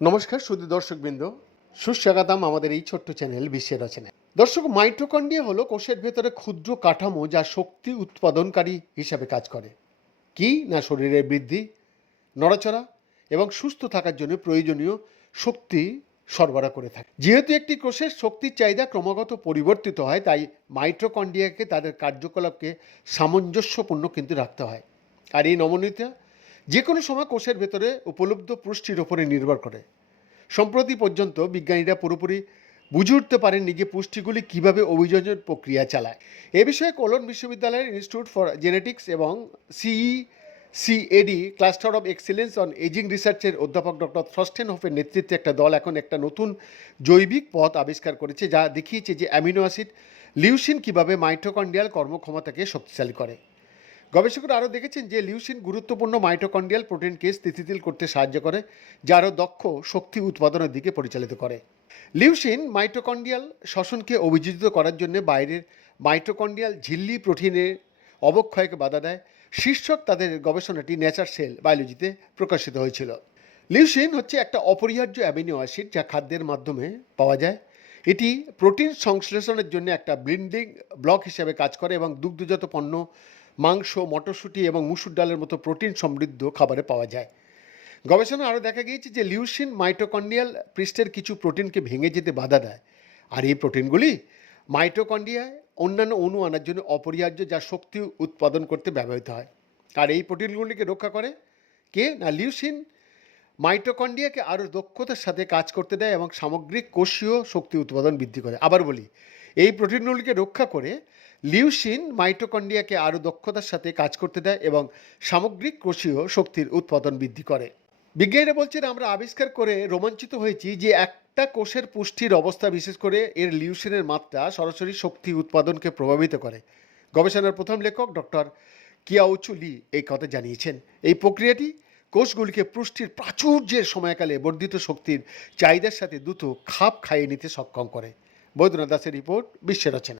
নমস্কার শুধু দর্শকবৃন্দ। সুস্বাগতম আমাদের এই ছোট্ট চ্যানেল বিশ্বের রচনা দর্শক মাইটোকন্ড্রিয়া হলো কোষের ভেতরে ক্ষুদ্র কাঠামো যা শক্তি উৎপাদনকারী হিসাবে কাজ করে। কি না শরীরের বৃদ্ধি, নড়াচড়া এবং সুস্থ থাকার জন্য প্রয়োজনীয় শক্তি সরবরাহ করে থাকে। যেহেতু একটি কোষের শক্তির চাহিদা ক্রমাগত পরিবর্তিত হয়, তাই মাইটোকন্ড্রিয়াকে তাদের কার্যকলাপকে সামঞ্জস্যপূর্ণ কিন্তু রাখতে হয়। আর এই নমনীয়তা যে কোনো সময় কোষের ভেতরে উপলব্ধ পুষ্টির ওপরে নির্ভর করে। সম্প্রতি পর্যন্ত বিজ্ঞানীরা পুরোপুরি বুঝে উঠতে পারেননি যে পুষ্টিগুলি কীভাবে অভিযোজন প্রক্রিয়া চালায়। এ বিষয়ে কলন বিশ্ববিদ্যালয়ের ইনস্টিটিউট ফর জেনেটিক্স এবং CE CAD cluster of excellence on ageing রিসার্চের অধ্যাপক ডক্টর থ্রস্টেন হোফের নেতৃত্বে একটা দল এখন একটা নতুন জৈবিক পথ আবিষ্কার করেছে, যা দেখিয়েছে যে অ্যামিনো অ্যাসিড লিউসিন কীভাবে মাইটোকন্ড্রিয়াল কর্মক্ষমতাকে শক্তিশালী করে। গবেষকরা আরও দেখেছেন যে লিউসিন গুরুত্বপূর্ণ মাইটোকন্ড্রিয়াল প্রোটিনকে স্থিতিশীল করতে সাহায্য করে, যা আরও দক্ষ শক্তি উৎপাদনের দিকে পরিচালিত করে। লিউসিন মাইটোকন্ড্রিয়াল শ্বসনকে অভিযোজিত করার জন্য বাইরের মাইটোকন্ড্রিয়াল ঝিল্লি প্রোটিনের অবক্ষয়কে বাধা দেয়। শীর্ষক তাদের গবেষণাটি নেচার সেল বায়োলজিতে প্রকাশিত হয়েছিল। লিউসিন হচ্ছে একটা অপরিহার্য অ্যামিনো অ্যাসিড যা খাদ্যের মাধ্যমে পাওয়া যায়। এটি প্রোটিন সংশ্লেষণের জন্য একটা ব্লিন্ডিং ব্লক হিসেবে কাজ করে এবং দুগ্ধজাত পণ্য মাংস, মটরশুঁটি এবং মুসুর ডালের মতো প্রোটিন সমৃদ্ধ খাবারে পাওয়া যায়। গবেষণা আরও দেখা গিয়েছে যে লিউসিন মাইটোকন্ডিয়াল পৃষ্ঠের কিছু প্রোটিনকে ভেঙে যেতে বাধা দেয়। আর এই প্রোটিনগুলি মাইটোকন্ডিয়ায় অন্যান্য অণু আনার জন্য অপরিহার্য যা শক্তি উৎপাদন করতে ব্যবহৃত হয়। আর এই প্রোটিনগুলিকে রক্ষা করে কে? না, লিউসিন মাইটোকন্ড্রিয়াকে আরও দক্ষতার সাথে কাজ করতে দেয় এবং সামগ্রিক কোষীয় শক্তি উৎপাদন বৃদ্ধি করে। আবার বলি, এই প্রোটিনগুলিকে রক্ষা করে লিউসিন মাইটোকন্ড্রিয়াকে আরও দক্ষতার সাথে কাজ করতে দেয় এবং সামগ্রিক কোষীয় শক্তির উৎপাদন বৃদ্ধি করে। বিজ্ঞানীরা বলছেন, আমরা আবিষ্কার করে রোমাঞ্চিত হয়েছি যে একটা কোষের পুষ্টির অবস্থা বিশেষ করে এর লিউসিনের মাত্রা সরাসরি শক্তি উৎপাদনকে প্রভাবিত করে। গবেষণার প্রথম লেখক ডক্টর কিয়াউচু লি এই কথা জানিয়েছেন। এই প্রক্রিয়াটি কোষগুলিকে পুষ্টির প্রাচুর্যের সময়কালে বর্ধিত শক্তির চাহিদার সাথে দ্রুত খাপ খাইয়ে নিতে সক্ষম করে। বৈদ্যনাথ দাসের রিপোর্ট বিশ্বের রচনা।